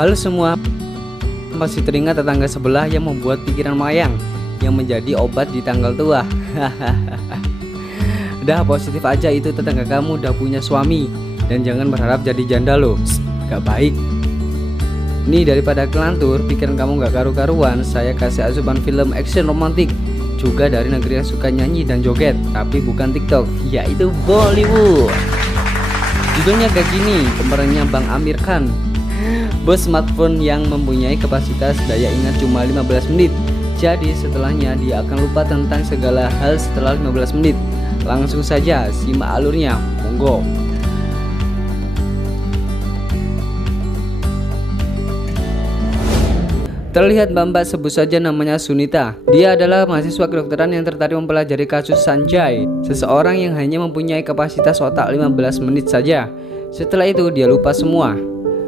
Halo semua, masih teringat tetangga sebelah yang membuat pikiran melayang yang menjadi obat di tanggal tua. Udah positif aja, itu tetangga kamu udah punya suami. Dan jangan berharap jadi janda loh, gak baik. Nih, daripada kelantur pikiran kamu gak karu-karuan, saya kasih asupan film action romantik juga dari negeri yang suka nyanyi dan joget, tapi bukan TikTok, yaitu Bollywood. Judulnya kayak gini, pemerannya Bang Amir Khan, bos smartphone yang mempunyai kapasitas daya ingat cuma 15 menit. Jadi setelahnya dia akan lupa tentang segala hal setelah 15 menit. Langsung saja simak alurnya, monggo. Terlihat mbak-mbak, sebut saja namanya Sunita. Dia adalah mahasiswa kedokteran yang tertarik mempelajari kasus Sanjay, seseorang yang hanya mempunyai kapasitas otak 15 menit saja. Setelah itu dia lupa semua.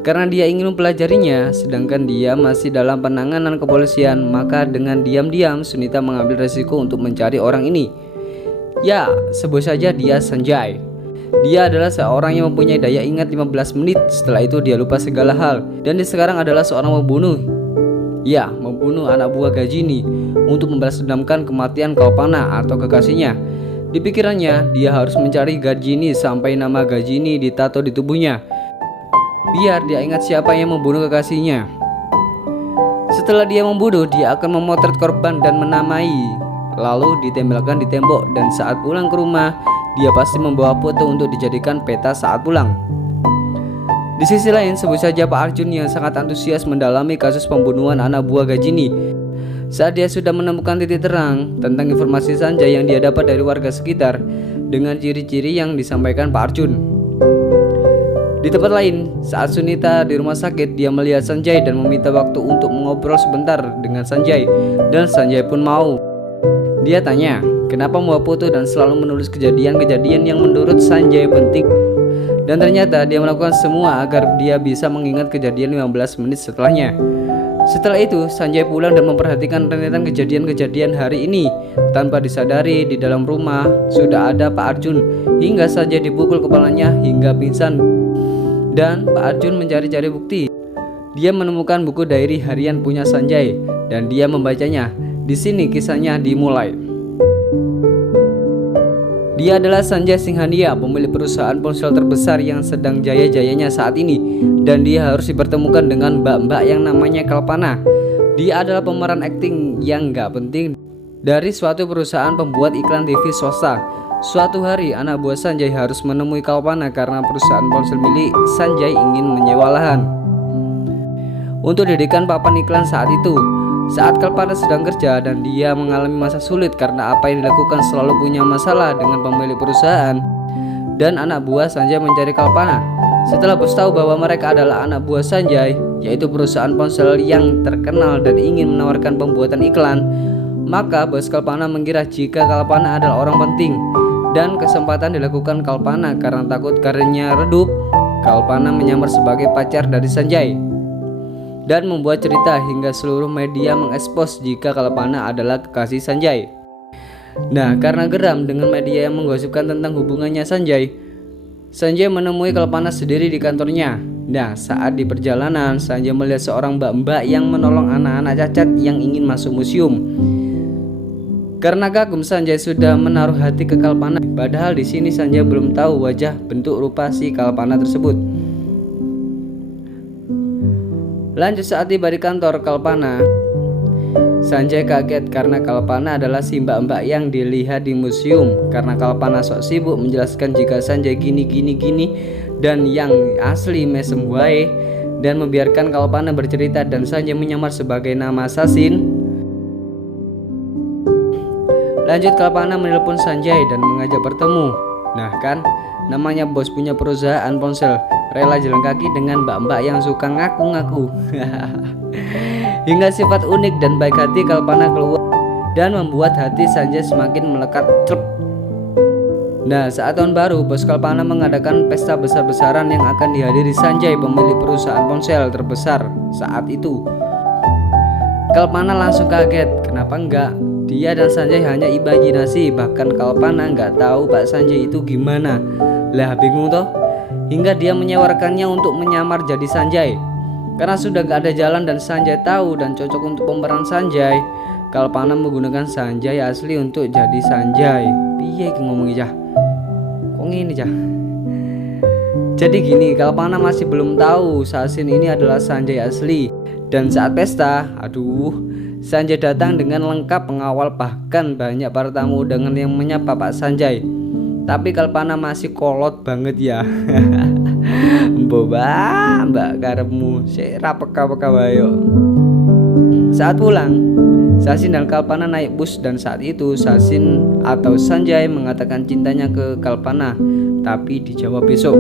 Karena dia ingin mempelajarinya, sedangkan dia masih dalam penanganan kepolisian, maka dengan diam-diam Sunita mengambil resiko untuk mencari orang ini. Ya, sebut saja dia Sanjay. Dia adalah seorang yang mempunyai daya ingat 15 menit. Setelah itu dia lupa segala hal, dan dia sekarang adalah seorang pembunuh. Ya, membunuh anak buah Gajini untuk membalas dendamkan kematian Kalpana atau kekasihnya. Di pikirannya, dia harus mencari Gajini sampai nama Gajini ditato di tubuhnya, biar dia ingat siapa yang membunuh kekasihnya. Setelah dia membunuh, dia akan memotret korban dan menamai, lalu ditempelkan di tembok. Dan saat pulang ke rumah, dia pasti membawa foto untuk dijadikan peta saat pulang. Di sisi lain, sebut saja Pak Arjun yang sangat antusias mendalami kasus pembunuhan anak buah Gajini. Saat dia sudah menemukan titik terang tentang informasi Sanjay yang dia dapat dari warga sekitar dengan ciri-ciri yang disampaikan Pak Arjun. Di tempat lain, saat Sunita di rumah sakit, dia melihat Sanjay dan meminta waktu untuk mengobrol sebentar dengan Sanjay, dan Sanjay pun mau. Dia tanya, kenapa membawa foto dan selalu menulis kejadian-kejadian yang menurut Sanjay penting. Dan ternyata dia melakukan semua agar dia bisa mengingat kejadian 15 menit setelahnya. Setelah itu, Sanjay pulang dan memperhatikan rentetan kejadian-kejadian hari ini. Tanpa disadari, di dalam rumah sudah ada Pak Arjun, hingga Sanjay dipukul kepalanya hingga pingsan. Dan Pak Arjun mencari-cari bukti. Dia menemukan buku diary harian punya Sanjay dan dia membacanya. Di sini kisahnya dimulai. Dia adalah Sanjay Singhania, pemilik perusahaan ponsel terbesar yang sedang jaya-jayanya saat ini, dan dia harus dipertemukan dengan mbak-mbak yang namanya Kalpana. Dia adalah pemeran akting yang gak penting dari suatu perusahaan pembuat iklan TV swasta. Suatu hari anak buah Sanjay harus menemui Kalpana karena perusahaan ponsel milik Sanjay ingin menyewa lahan untuk didirikan papan iklan saat itu. Saat Kalpana sedang kerja dan dia mengalami masa sulit karena apa yang dilakukan selalu punya masalah dengan pemilik perusahaan, dan anak buah Sanjay mencari Kalpana. Setelah bos tahu bahwa mereka adalah anak buah Sanjay, yaitu perusahaan ponsel yang terkenal dan ingin menawarkan pembuatan iklan, maka bos Kalpana mengira jika Kalpana adalah orang penting, dan kesempatan dilakukan Kalpana karena takut karirnya redup. Kalpana menyamar sebagai pacar dari Sanjay dan membuat cerita hingga seluruh media mengekspos jika Kalpana adalah kekasih Sanjay. Nah, karena geram dengan media yang menggosipkan tentang hubungannya Sanjay, Sanjay menemui Kalpana sendiri di kantornya. Nah, saat di perjalanan, Sanjay melihat seorang mbak-mbak yang menolong anak-anak cacat yang ingin masuk museum. Karena kagum, Sanjay sudah menaruh hati ke Kalpana. Padahal di sini Sanjay belum tahu wajah bentuk rupa si Kalpana tersebut. Lanjut, saat tiba di kantor Kalpana, Sanjay kaget karena Kalpana adalah si mbak-mbak yang dilihat di museum. Karena Kalpana sok sibuk menjelaskan jika Sanjay gini dan yang asli mesem wae, dan membiarkan Kalpana bercerita dan Sanjay menyamar sebagai nama Sasin. Lanjut, Kalpana menelpon Sanjay dan mengajak bertemu. Nah kan, namanya bos punya perusahaan ponsel, rela jalan kaki dengan mbak-mbak yang suka ngaku-ngaku. Hingga sifat unik dan baik hati Kalpana keluar dan membuat hati Sanjay semakin melekat. Nah, saat tahun baru, bos Kalpana mengadakan pesta besar-besaran yang akan dihadiri Sanjay, pemilik perusahaan ponsel terbesar saat itu. Kalpana langsung kaget, kenapa enggak? Dia dan Sanjay hanya imajinasi, bahkan Kalpana nggak tahu Pak Sanjay itu gimana. Lah bingung toh, hingga dia menyewarkannya untuk menyamar jadi Sanjay. Karena sudah gak ada jalan dan Sanjay tahu dan cocok untuk pemeran Sanjay, Kalpana menggunakan Sanjay asli untuk jadi Sanjay. Piye iki ngomongnya cah? Kok ngene cah? Jadi gini, Kalpana masih belum tahu Sasin ini adalah Sanjay asli. Dan saat pesta, Sanjay datang dengan lengkap pengawal, bahkan banyak para tamu undangan yang menyapa Pak Sanjay. Tapi Kalpana masih kolot banget ya. Mbak karepmu sik ra peka-peka wae. Saat pulang, Sasin dan Kalpana naik bus dan saat itu Sasin atau Sanjay mengatakan cintanya ke Kalpana, tapi dijawab besok.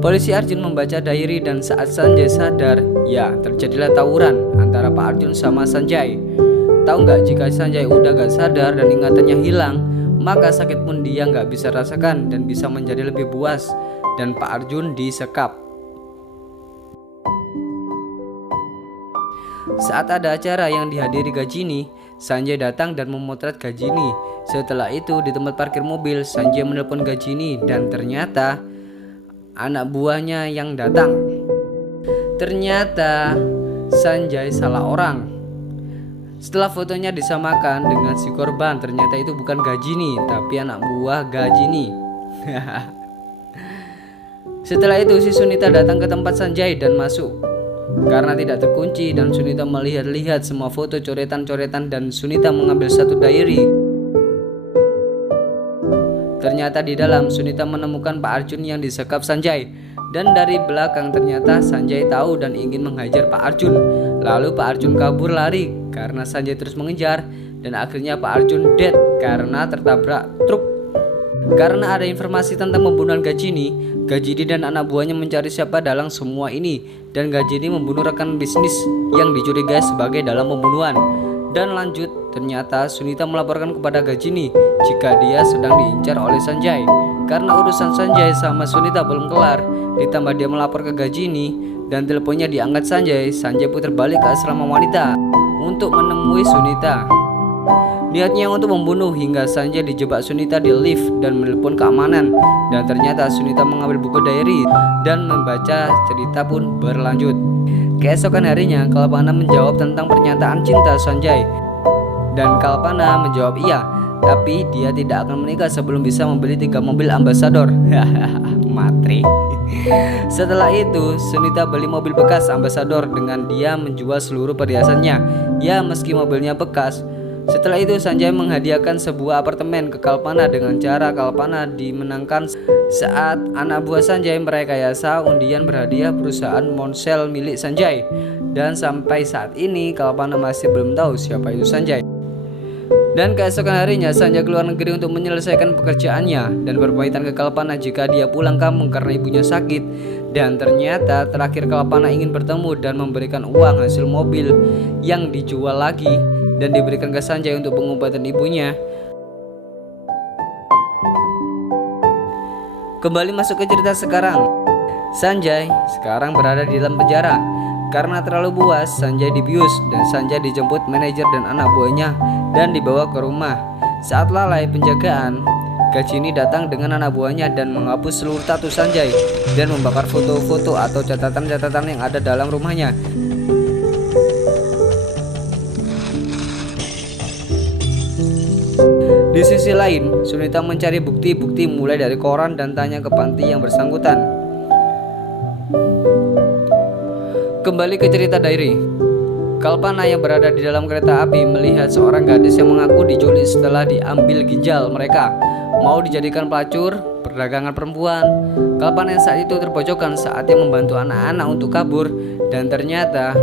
Polisi Arjun membaca diary dan saat Sanjay sadar, ya terjadilah tawuran antara Pak Arjun sama Sanjay. Tahu nggak, jika Sanjay udah gak sadar dan ingatannya hilang, maka sakit pun dia nggak bisa rasakan dan bisa menjadi lebih buas, dan Pak Arjun disekap. Saat ada acara yang dihadiri Gajini, Sanjay datang dan memotret Gajini. Setelah itu di tempat parkir mobil, Sanjay menelpon Gajini dan ternyata anak buahnya yang datang. Ternyata Sanjay salah orang. Setelah fotonya disamakan dengan si korban, ternyata itu bukan Gajini, tapi anak buah Gajini. Setelah itu si Sunita datang ke tempat Sanjay dan masuk. Karena tidak terkunci dan Sunita melihat-lihat semua foto coretan-coretan dan Sunita mengambil satu diary. Ternyata di dalam Sunita menemukan Pak Arjun yang disekap Sanjay. Dan dari belakang ternyata Sanjay tahu dan ingin menghajar Pak Arjun. Lalu Pak Arjun kabur lari karena Sanjay terus mengejar. Dan akhirnya Pak Arjun dead karena tertabrak truk. Karena ada informasi tentang pembunuhan Gajini dan anak buahnya mencari siapa dalang semua ini. Dan Gajini membunuh rekan bisnis yang dicurigai sebagai dalang pembunuhan. Dan lanjut, ternyata Sunita melaporkan kepada Gajini jika dia sedang diincar oleh Sanjay. Karena urusan Sanjay sama Sunita belum kelar, ditambah dia melapor ke Gajini dan teleponnya diangkat Sanjay putar balik ke asrama wanita untuk menemui Sunita. Niatnya untuk membunuh hingga Sanjay dijebak Sunita di lift dan menelpon keamanan. Dan ternyata Sunita mengambil buku diary dan membaca, cerita pun berlanjut. Keesokan harinya, Kalpana menjawab tentang pernyataan cinta Sanjay. Dan Kalpana menjawab iya, tapi dia tidak akan menikah sebelum bisa membeli 3 mobil ambasador. Matre. Setelah itu, Sunita beli mobil bekas ambasador dengan dia menjual seluruh perhiasannya. Ya, meski mobilnya bekas. Setelah itu Sanjay menghadiahkan sebuah apartemen ke Kalpana dengan cara Kalpana dimenangkan saat anak buah Sanjay merekayasa undian berhadiah perusahaan ponsel milik Sanjay. Dan sampai saat ini Kalpana masih belum tahu siapa itu Sanjay. Dan keesokan harinya Sanjay keluar negeri untuk menyelesaikan pekerjaannya dan berpamitan ke Kalpana jika dia pulang kampung karena ibunya sakit. Dan ternyata terakhir Kalpana ingin bertemu dan memberikan uang hasil mobil yang dijual lagi dan diberikan ke Sanjay untuk pengobatan ibunya. Kembali masuk ke cerita sekarang. Sanjay sekarang berada di dalam penjara. Karena terlalu buas, Sanjay dibius dan Sanjay dijemput manajer dan anak buahnya dan dibawa ke rumah. Saat lalai penjagaan, Gajini datang dengan anak buahnya dan menghapus seluruh tato Sanjay dan membakar foto-foto atau catatan-catatan yang ada dalam rumahnya. Di sisi lain, Sunita mencari bukti-bukti mulai dari koran dan tanya ke panti yang bersangkutan. Kembali ke cerita diary. Kalpana yang berada di dalam kereta api melihat seorang gadis yang mengaku diculik setelah diambil ginjal mereka, mau dijadikan pelacur perdagangan perempuan. Kalpana yang saat itu terpojokan saatnya membantu anak-anak untuk kabur. Dan ternyata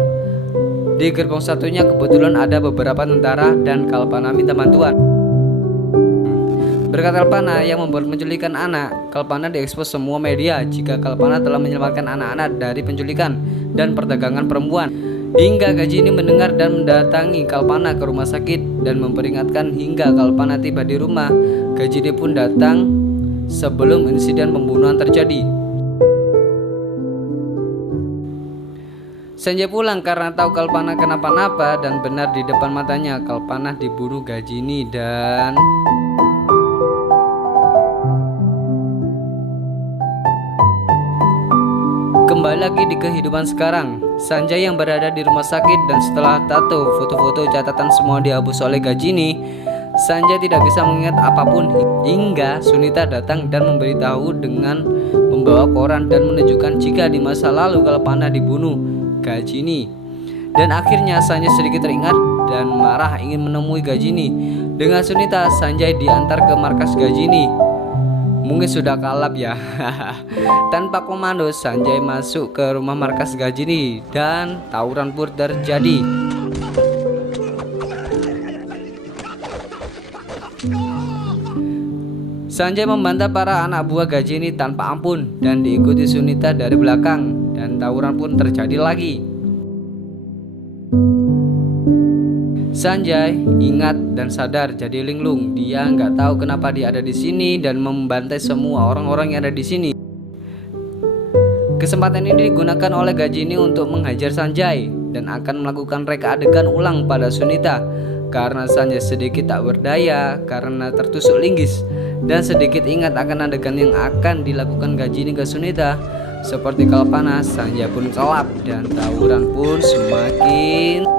di gerbong satunya kebetulan ada beberapa tentara dan Kalpana minta bantuan. Berkat Kalpana yang membuat penculikan anak, Kalpana diekspos semua media jika Kalpana telah menyelamatkan anak-anak dari penculikan dan perdagangan perempuan. Hingga Gajini mendengar dan mendatangi Kalpana ke rumah sakit dan memperingatkan hingga Kalpana tiba di rumah. Gajini pun datang sebelum insiden pembunuhan terjadi. Sanjay pulang karena tahu Kalpana kenapa-napa dan benar di depan matanya Kalpana dibunuh Gajini dan Kembali lagi di kehidupan sekarang. Sanjay yang berada di rumah sakit dan setelah tato foto-foto catatan semua dihapus oleh Ghajini, Sanjay tidak bisa mengingat apapun hingga Sunita datang dan memberitahu dengan membawa koran dan menunjukkan jika di masa lalu Kalpana dibunuh Ghajini. Dan akhirnya Sanjay sedikit teringat dan marah ingin menemui Ghajini. Dengan Sunita, Sanjay diantar ke markas Ghajini. Mungkin sudah kalap ya. Tanpa komando, Sanjay masuk ke rumah markas Ghajini dan tawuran pun terjadi. Sanjay membantah para anak buah Ghajini tanpa ampun dan diikuti Sunita dari belakang, dan tawuran pun terjadi lagi. Sanjay ingat dan sadar jadi linglung. Dia nggak tahu kenapa dia ada di sini dan membantai semua orang-orang yang ada di sini. Kesempatan ini digunakan oleh Ghajini untuk menghajar Sanjay dan akan melakukan reka adegan ulang pada Sunita karena Sanjay sedikit tak berdaya karena tertusuk linggis dan sedikit ingat akan adegan yang akan dilakukan Ghajini ke Sunita. Seperti Kalpana, Sanjay pun kelap dan tawuran pun semakin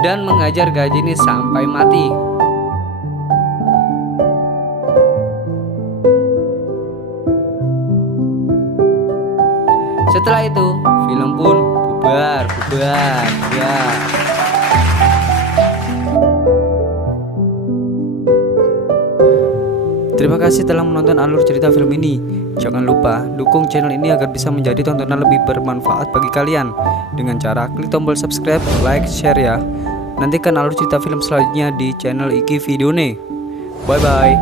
dan mengajar Ghajini sampai mati. Setelah itu, film pun bubar ya. Terima kasih telah menonton alur cerita film ini. Jangan lupa dukung channel ini agar bisa menjadi tontonan lebih bermanfaat bagi kalian dengan cara klik tombol subscribe, like, share ya. Nantikan alur cerita film selanjutnya di channel Iki Video nih. Bye bye.